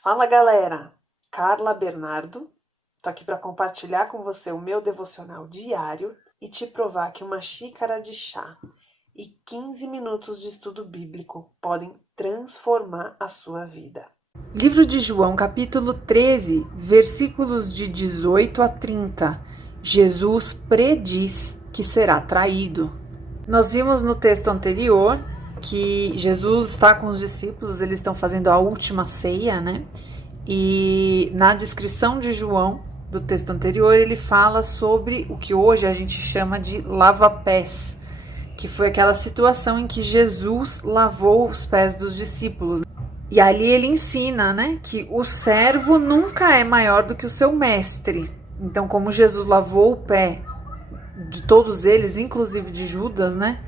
Fala galera, Carla Bernardo, tô aqui para compartilhar com você o meu devocional diário e te provar que uma xícara de chá e 15 minutos de estudo bíblico podem transformar a sua vida. Livro de João, capítulo 13, versículos de 18 a 30. Jesus prediz que será traído. Nós vimos no texto anterior que Jesus está com os discípulos, eles estão fazendo a última ceia, né? E na descrição de João, do texto anterior, ele fala sobre o que hoje a gente chama de lava-pés, que foi aquela situação em que Jesus lavou os pés dos discípulos. E ali ele ensina, né, que o servo nunca é maior do que o seu mestre. Então, como Jesus lavou o pé de todos eles, inclusive de Judas, né?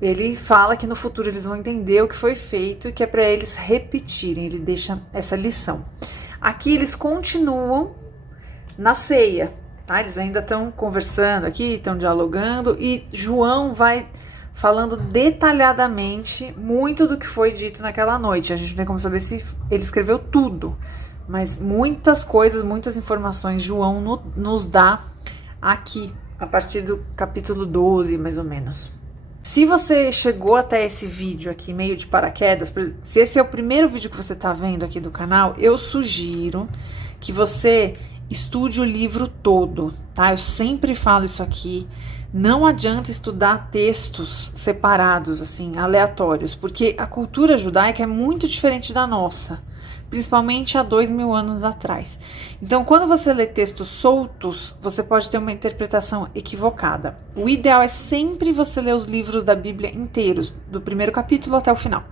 Ele fala que no futuro eles vão entender o que foi feito e que é para eles repetirem. Ele deixa essa lição. Aqui eles continuam na ceia, tá? Eles ainda estão conversando aqui, estão dialogando e João vai falando detalhadamente muito do que foi dito naquela noite. A gente não tem como saber se ele escreveu tudo, mas muitas coisas, muitas informações João nos dá aqui, a partir do capítulo 12, mais ou menos. Se você chegou até esse vídeo aqui meio de paraquedas, se esse é o primeiro vídeo que você está vendo aqui do canal, eu sugiro que você estude o livro todo, tá? Eu sempre falo isso aqui. Não adianta estudar textos separados, assim, aleatórios, porque a cultura judaica é muito diferente da nossa, principalmente há 2000 anos atrás. Então, quando você lê textos soltos, você pode ter uma interpretação equivocada. O ideal é sempre você ler os livros da Bíblia inteiros, do primeiro capítulo até o final.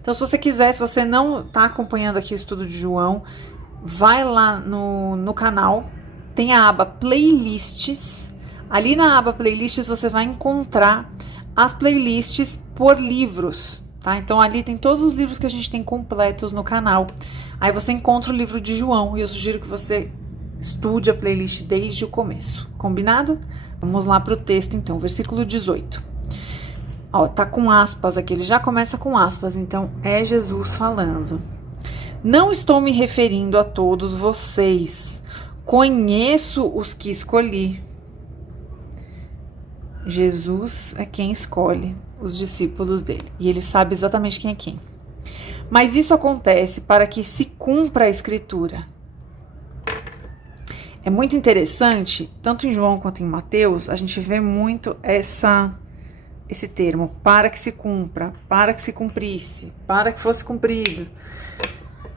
Então, se você quiser, se você não está acompanhando aqui o estudo de João, vai lá no canal, tem a aba Playlists. Ali na aba Playlists você vai encontrar as playlists por livros. Tá? Então ali tem todos os livros que a gente tem completos no canal. Aí você encontra o livro de João e eu sugiro que você estude a playlist desde o começo. Combinado? Vamos lá para o texto então, versículo 18. Ó, tá com aspas aqui, ele já começa com aspas, então é Jesus falando. Não estou me referindo a todos vocês. Conheço os que escolhi. Jesus é quem escolhe os discípulos dele. E ele sabe exatamente quem é quem. Mas isso acontece para que se cumpra a escritura. É muito interessante, tanto em João quanto em Mateus, a gente vê muito esse termo, para que se cumpra, para que se cumprisse, para que fosse cumprido.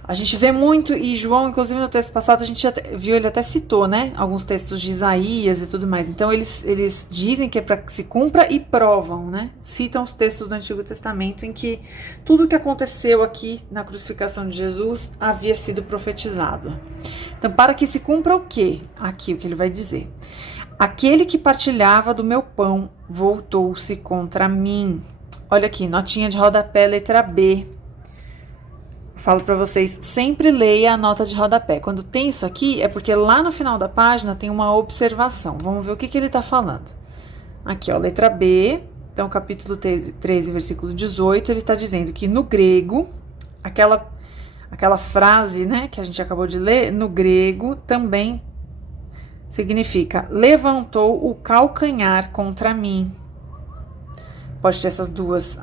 A gente vê muito, e João, inclusive no texto passado, a gente já viu, ele até citou, né? Alguns textos de Isaías e tudo mais. Então, eles dizem que é para que se cumpra e provam, né? Citam os textos do Antigo Testamento em que tudo o que aconteceu aqui na crucificação de Jesus havia sido profetizado. Então, para que se cumpra o quê? Aqui, o que ele vai dizer. Aquele que partilhava do meu pão voltou-se contra mim. Olha aqui, notinha de rodapé, letra B. Falo para vocês, sempre leia a nota de rodapé. Quando tem isso aqui, é porque lá no final da página tem uma observação. Vamos ver o que ele está falando. Aqui, ó, letra B. Então, capítulo 13, versículo 18, ele está dizendo que no grego, aquela frase, né, que a gente acabou de ler, no grego também significa levantou o calcanhar contra mim. Pode ter essas duas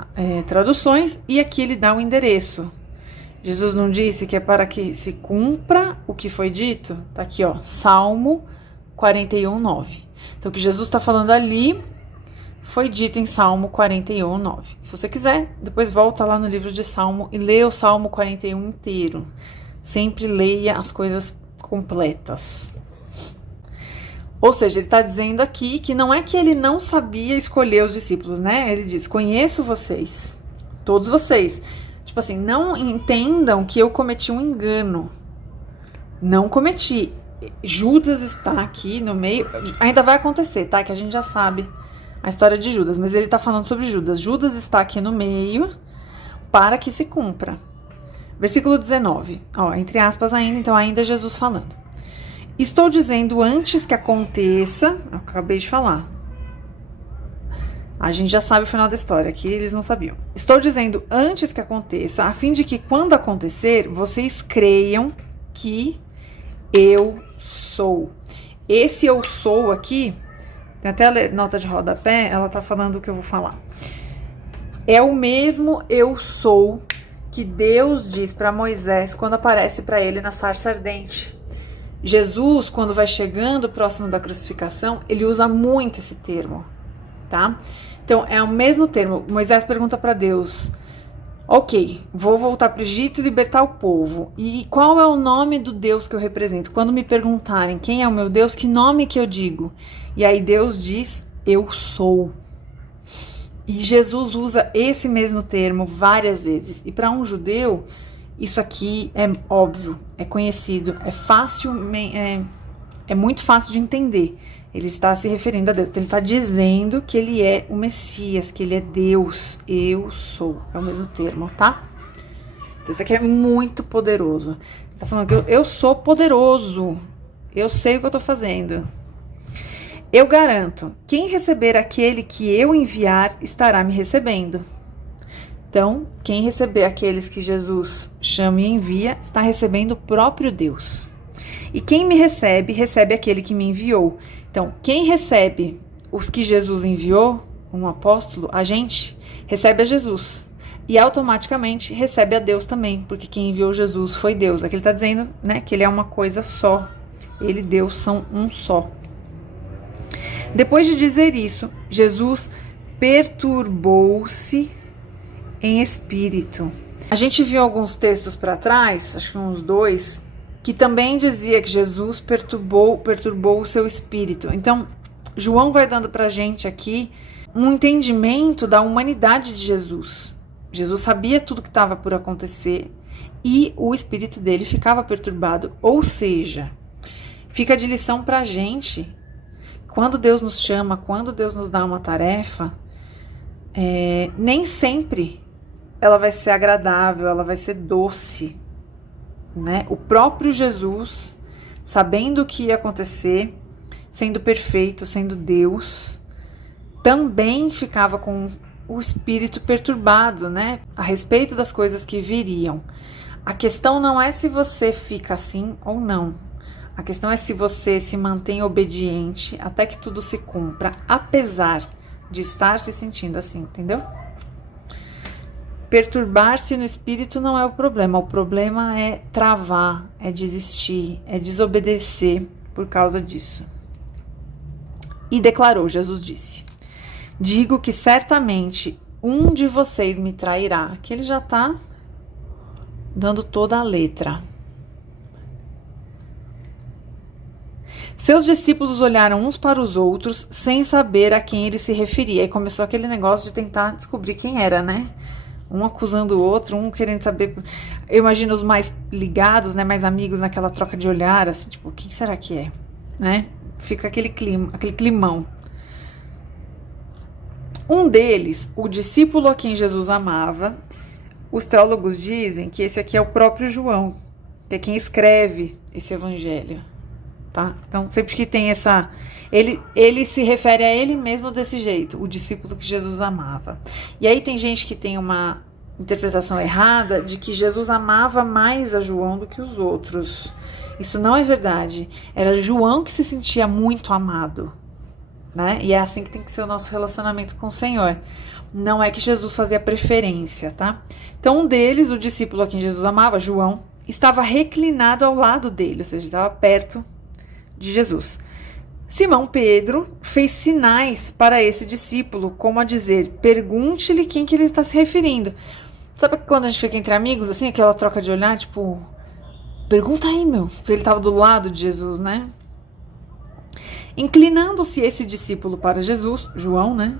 traduções. E aqui ele dá o endereço. Jesus não disse que é para que se cumpra o que foi dito? Tá aqui, ó, Salmo 41:9. Então, o que Jesus está falando ali foi dito em Salmo 41:9. Se você quiser, depois volta lá no livro de Salmo e lê o Salmo 41 inteiro. Sempre leia as coisas completas. Ou seja, ele está dizendo aqui que não é que ele não sabia escolher os discípulos, né? Ele diz, conheço vocês, todos vocês. Tipo assim, não entendam que eu cometi um engano. Não cometi. Judas está aqui no meio. Ainda vai acontecer, tá? Que a gente já sabe a história de Judas. Mas ele está falando sobre Judas. Judas está aqui no meio para que se cumpra. Versículo 19. Ó, entre aspas ainda, então ainda é Jesus falando. Estou dizendo antes que aconteça. Eu acabei de falar. A gente já sabe o final da história, aqui eles não sabiam. Estou dizendo antes que aconteça, a fim de que quando acontecer, vocês creiam que eu sou. Esse eu sou aqui, tem até a nota de rodapé, ela tá falando o que eu vou falar. É o mesmo eu sou que Deus diz para Moisés quando aparece para ele na sarça ardente. Jesus, quando vai chegando próximo da crucificação, ele usa muito esse termo, tá? Então, é o mesmo termo. Moisés pergunta para Deus: ok, vou voltar para o Egito e libertar o povo. E qual é o nome do Deus que eu represento? Quando me perguntarem quem é o meu Deus, que nome que eu digo? E aí Deus diz: eu sou. E Jesus usa esse mesmo termo várias vezes. E para um judeu, isso aqui é óbvio, é conhecido, é fácil, é muito fácil de entender. Ele está se referindo a Deus. Ele está dizendo que ele é o Messias, que ele é Deus. Eu sou. É o mesmo termo, tá? Então isso aqui é muito poderoso. Ele está falando que eu sou poderoso. Eu sei o que eu estou fazendo. Eu garanto, quem receber aquele que eu enviar, estará me recebendo. Então, quem receber aqueles que Jesus chama e envia, está recebendo o próprio Deus. E quem me recebe, recebe aquele que me enviou. Então, quem recebe os que Jesus enviou, um apóstolo, a gente, recebe a Jesus. E automaticamente recebe a Deus também, porque quem enviou Jesus foi Deus. Aqui ele está dizendo, né, que ele é uma coisa só. Ele e Deus são um só. Depois de dizer isso, Jesus perturbou-se em espírito. A gente viu alguns textos para trás, acho que uns 2, que também dizia que Jesus perturbou o seu espírito. Então, João vai dando para a gente aqui um entendimento da humanidade de Jesus. Jesus sabia tudo que estava por acontecer e o espírito dele ficava perturbado. Ou seja, fica de lição para a gente, quando Deus nos chama, quando Deus nos dá uma tarefa, nem sempre ela vai ser agradável, ela vai ser doce, né? O próprio Jesus, sabendo o que ia acontecer, sendo perfeito, sendo Deus, também ficava com o espírito perturbado, né? A respeito das coisas que viriam. A questão não é se você fica assim ou não. A questão é se você se mantém obediente até que tudo se cumpra, apesar de estar se sentindo assim, entendeu? Perturbar-se no espírito não é o problema é travar, é desistir, é desobedecer por causa disso. E declarou, Jesus disse: digo que certamente um de vocês me trairá. Que ele já está dando toda a letra. Seus discípulos olharam uns para os outros sem saber a quem ele se referia. E começou aquele negócio de tentar descobrir quem era, né? Um acusando o outro, um querendo saber. Eu imagino os mais ligados, né? Mais amigos naquela troca de olhar, assim, tipo, quem será que é? Né? Fica aquele clima, aquele climão. Um deles, o discípulo a quem Jesus amava, os teólogos dizem que esse aqui é o próprio João, que é quem escreve esse evangelho. Tá? Então, sempre que tem essa... Ele se refere a ele mesmo desse jeito, o discípulo que Jesus amava. E aí tem gente que tem uma interpretação errada de que Jesus amava mais a João do que os outros. Isso não é verdade. Era João que se sentia muito amado, né? E é assim que tem que ser o nosso relacionamento com o Senhor. Não é que Jesus fazia preferência, tá? Então, um deles, o discípulo a quem Jesus amava, João, estava reclinado ao lado dele, ou seja, ele estava perto de Jesus. Simão Pedro fez sinais para esse discípulo, como a dizer, pergunte-lhe quem que ele está se referindo. Sabe quando a gente fica entre amigos, assim, aquela troca de olhar, tipo, pergunta aí, meu, porque ele estava do lado de Jesus, né? Inclinando-se esse discípulo para Jesus, João, né?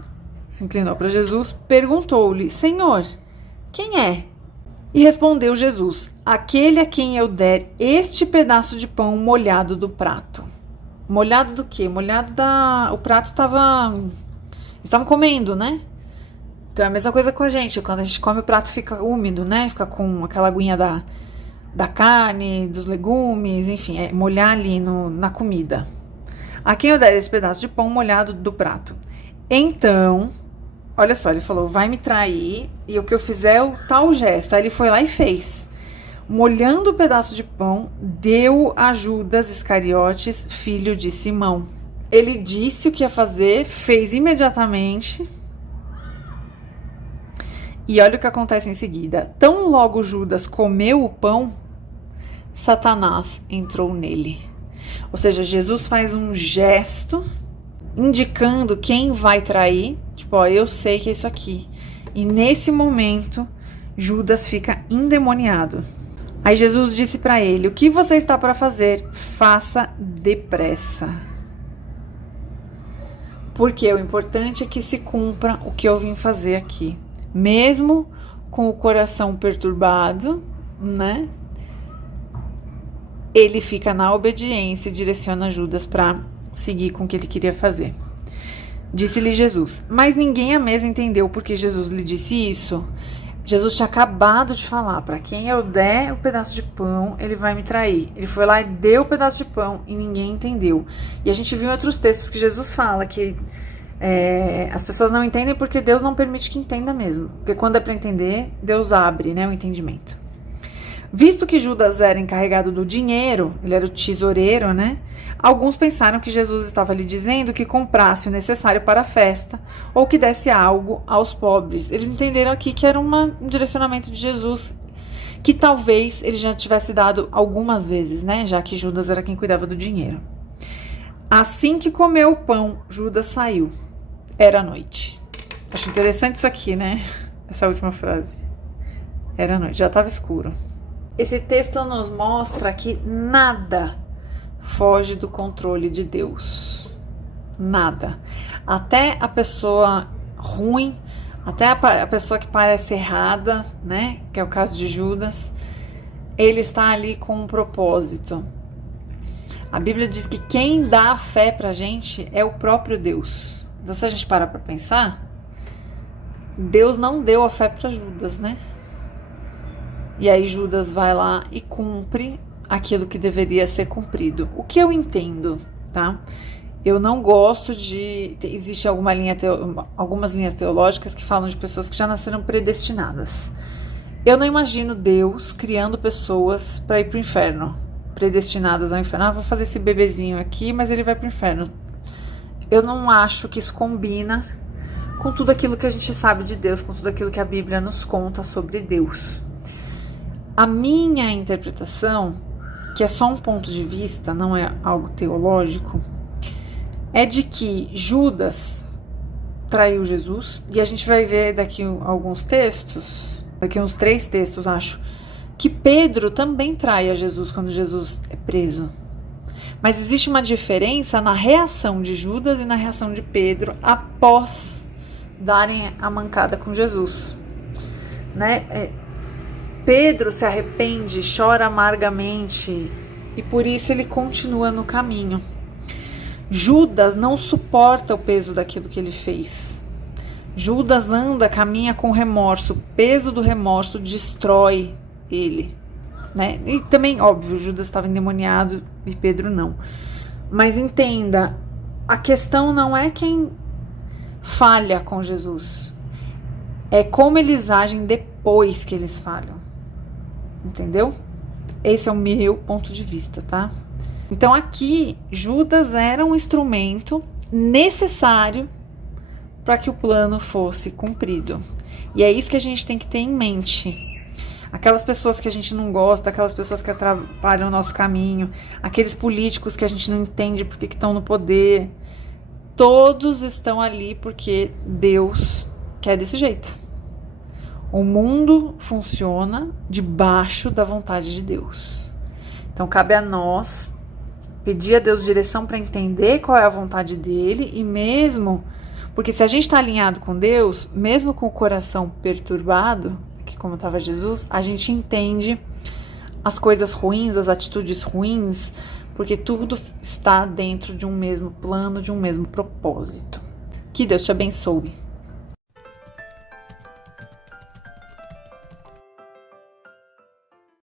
Se inclinou para Jesus, perguntou-lhe, Senhor, quem é? E respondeu Jesus, aquele a quem eu der este pedaço de pão molhado do prato. Molhado do quê? Molhado da... O prato estava... Eles estavam comendo, né? Então é a mesma coisa com a gente. Quando a gente come, o prato fica úmido, né? Fica com aquela aguinha da carne, dos legumes, enfim, é molhar ali na comida. A quem eu der esse pedaço de pão molhado do prato. Então, olha só, ele falou, vai me trair e o que eu fizer é o tal gesto. Aí ele foi lá e fez. Molhando o pedaço de pão, deu a Judas Iscariotes, filho de Simão. Ele disse o que ia fazer, fez imediatamente. E olha o que acontece em seguida. Tão logo Judas comeu o pão, Satanás entrou nele. Ou seja, Jesus faz um gesto indicando quem vai trair. Tipo, ó, eu sei que é isso aqui. E nesse momento, Judas fica endemoniado. Aí Jesus disse para ele, o que você está para fazer? Faça depressa. Porque o importante é que se cumpra o que eu vim fazer aqui. Mesmo com o coração perturbado, né? Ele fica na obediência e direciona Judas para seguir com o que ele queria fazer. Disse-lhe Jesus, mas ninguém à mesa entendeu porque Jesus lhe disse isso. Jesus tinha acabado de falar, para quem eu der o pedaço de pão, ele vai me trair. Ele foi lá e deu o pedaço de pão e ninguém entendeu. E a gente viu em outros textos que Jesus fala que as pessoas não entendem porque Deus não permite que entenda mesmo. Porque quando é para entender, Deus abre, né, o entendimento. Visto que Judas era encarregado do dinheiro, ele era o tesoureiro, né? Alguns pensaram que Jesus estava lhe dizendo que comprasse o necessário para a festa ou que desse algo aos pobres. Eles entenderam aqui que era um direcionamento de Jesus que talvez ele já tivesse dado algumas vezes, né? Já que Judas era quem cuidava do dinheiro. Assim que comeu o pão, Judas saiu. Era noite. Acho interessante isso aqui, né? Essa última frase. Era noite, já estava escuro. Esse texto nos mostra que nada foge do controle de Deus. Nada. Até a pessoa ruim, até a pessoa que parece errada, né? Que é o caso de Judas, ele está ali com um propósito. A Bíblia diz que quem dá a fé pra gente é o próprio Deus. Então, se a gente parar pra pensar, Deus não deu a fé pra Judas, né? E aí Judas vai lá e cumpre aquilo que deveria ser cumprido. O que eu entendo, tá? Eu não gosto de... Existe algumas linhas teológicas que falam de pessoas que já nasceram predestinadas. Eu não imagino Deus criando pessoas para ir para o inferno, predestinadas ao inferno. Vou fazer esse bebezinho aqui, mas ele vai para o inferno. Eu não acho que isso combina com tudo aquilo que a gente sabe de Deus, com tudo aquilo que a Bíblia nos conta sobre Deus. A minha interpretação, que é só um ponto de vista, não é algo teológico, é de que Judas traiu Jesus, e a gente vai ver daqui alguns textos, daqui uns 3 textos, acho, que Pedro também trai a Jesus quando Jesus é preso. Mas existe uma diferença na reação de Judas e na reação de Pedro após darem a mancada com Jesus, né? Pedro se arrepende, chora amargamente e por isso ele continua no caminho. Judas não suporta o peso daquilo que ele fez. Judas caminha com remorso. O peso do remorso destrói ele, né? E também, óbvio, Judas estava endemoniado e Pedro não. Mas entenda, a questão não é quem falha com Jesus. É como eles agem depois que eles falham. Entendeu? Esse é o meu ponto de vista, tá? Então aqui, Judas era um instrumento necessário para que o plano fosse cumprido. E é isso que a gente tem que ter em mente. Aquelas pessoas que a gente não gosta, aquelas pessoas que atrapalham o nosso caminho, aqueles políticos que a gente não entende porque que estão no poder, todos estão ali porque Deus quer desse jeito. O mundo funciona debaixo da vontade de Deus. Então cabe a nós pedir a Deus direção para entender qual é a vontade dele e mesmo, porque se a gente está alinhado com Deus, mesmo com o coração perturbado, que como estava Jesus, a gente entende as coisas ruins, as atitudes ruins, porque tudo está dentro de um mesmo plano, de um mesmo propósito. Que Deus te abençoe.